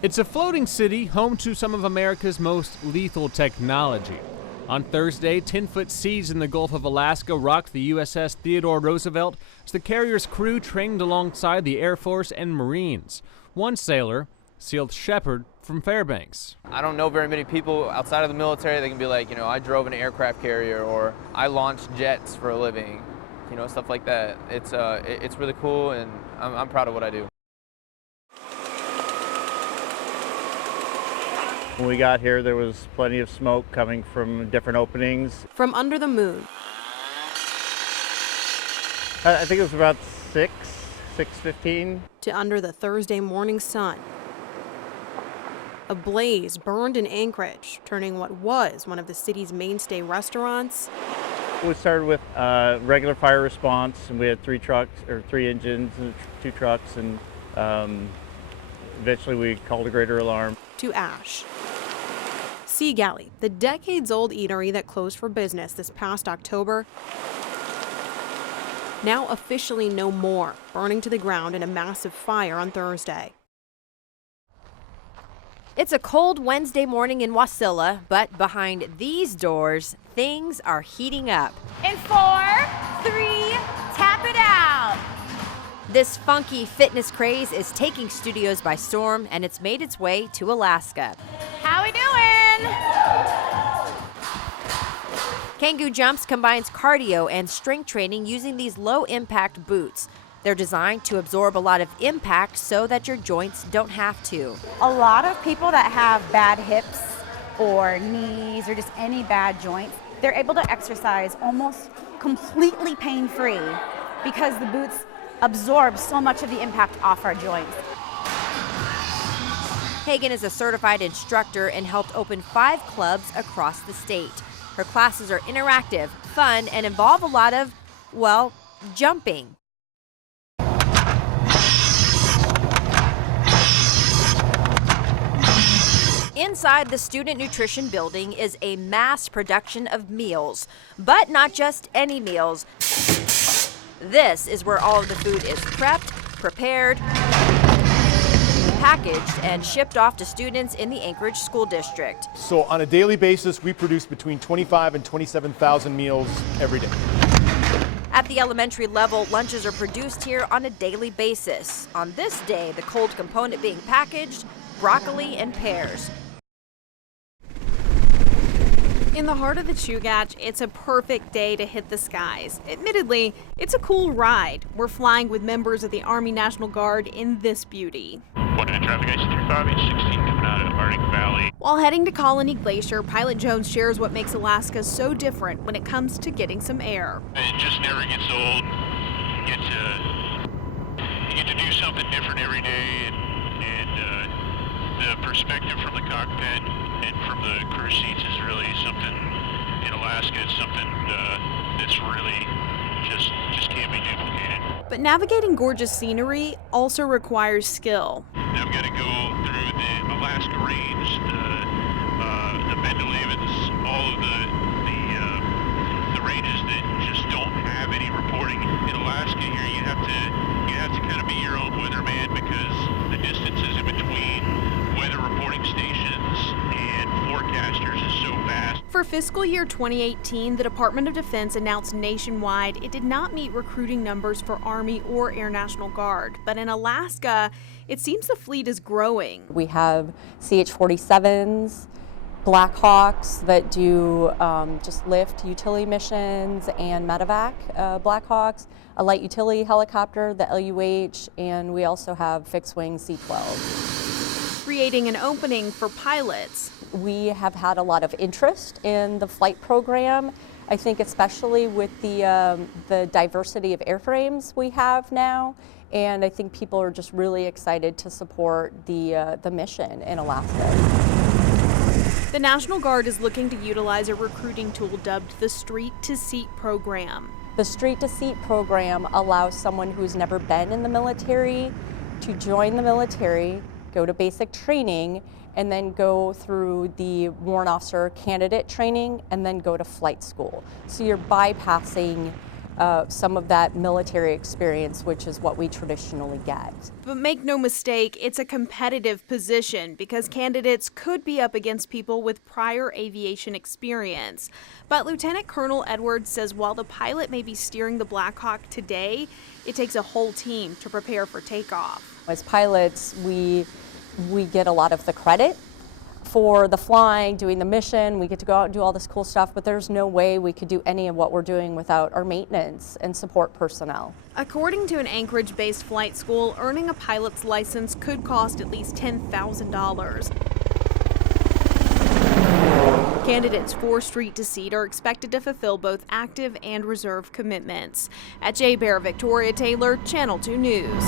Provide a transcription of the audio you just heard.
It's a floating city home to some of America's most lethal technology. On Thursday, 10-foot seas in the Gulf of Alaska rocked the USS Theodore Roosevelt as the carrier's crew trained alongside the Air Force and Marines. One sailor, Seal Shepard from Fairbanks. I don't know very many people outside of the military that can be like, I drove an aircraft carrier, or I launched jets for a living, stuff like that. It's really cool, and I'm proud of what I do. When we got here, there was plenty of smoke coming from different openings. From under the moon. I think it was about 6:15. To under the Thursday morning sun. A blaze burned in Anchorage, turning what was one of the city's mainstay restaurants. We started with regular fire response, and we had 3 engines, and 2 trucks, and eventually we called a greater alarm. To ash. Sea Galley, the decades-old eatery that closed for business this past October, now officially no more, burning to the ground in a massive fire on Thursday. It's a cold Wednesday morning in Wasilla, but behind these doors, things are heating up. In 4, 3, tap it out. This funky fitness craze is taking studios by storm, and it's made its way to Alaska. How we doing? Kangoo Jumps combines cardio and strength training using these low-impact boots. They're designed to absorb a lot of impact so that your joints don't have to. A lot of people that have bad hips or knees or just any bad joints, they're able to exercise almost completely pain-free because the boots absorb so much of the impact off our joints. Hagen is a certified instructor and helped open 5 clubs across the state. Her classes are interactive, fun, and involve a lot of, well, jumping. Inside the Student Nutrition Building is a mass production of meals, but not just any meals. This is where all of the food is prepped, prepared, packaged, and shipped off to students in the Anchorage School District. So on a daily basis, we produce between 25 and 27,000 meals every day. At the elementary level, lunches are produced here on a daily basis. On this day, the cold component being packaged, broccoli and pears. In the heart of the Chugach, it's a perfect day to hit the skies. Admittedly, it's a cool ride. We're flying with members of the Army National Guard in this beauty. One in traffic, IC-35, H-16 coming out of Arctic Valley. While heading to Colony Glacier, Pilot Jones shares what makes Alaska so different when it comes to getting some air. It just never gets old. You get to do something different every day, and the perspective from the cockpit and from the crew seats is really something in Alaska. It's something that's really just can't be duplicated. But navigating gorgeous scenery also requires skill. I've got to go through the Alaska Range, the Mendeleevans, all of the ranges that just don't have any reporting. In Alaska here, you have to kind of be your own weatherman because the distances in between weather reporting stations and forecasters is so vast. For fiscal year 2018, the Department of Defense announced nationwide it did not meet recruiting numbers for Army or Air National Guard. But in Alaska, it seems the fleet is growing. We have CH-47s, Black Hawks that do just lift utility missions and medevac Black Hawks, a light utility helicopter, the LUH, and we also have fixed-wing C-12. Creating an opening for pilots. We have had a lot of interest in the flight program. I think especially with the diversity of airframes we have now, and I think people are just really excited to support the mission in Alaska. The National Guard is looking to utilize a recruiting tool dubbed the Street to Seat program. The Street to Seat program allows someone who's never been in the military to join the military, go to basic training, and then go through the warrant officer candidate training, and then go to flight school. So you're bypassing some of that military experience, which is what we traditionally get. But make no mistake, it's a competitive position because candidates could be up against people with prior aviation experience. But Lieutenant Colonel Edwards says while the pilot may be steering the Black Hawk today, it takes a whole team to prepare for takeoff. As pilots, we get a lot of the credit for the flying, doing the mission. We get to go out and do all this cool stuff, but there's no way we could do any of what we're doing without our maintenance and support personnel. According to an Anchorage-based flight school, earning a pilot's license could cost at least $10,000. Candidates for street to seat are expected to fulfill both active and reserve commitments. At J. Bear, Victoria Taylor, Channel 2 News.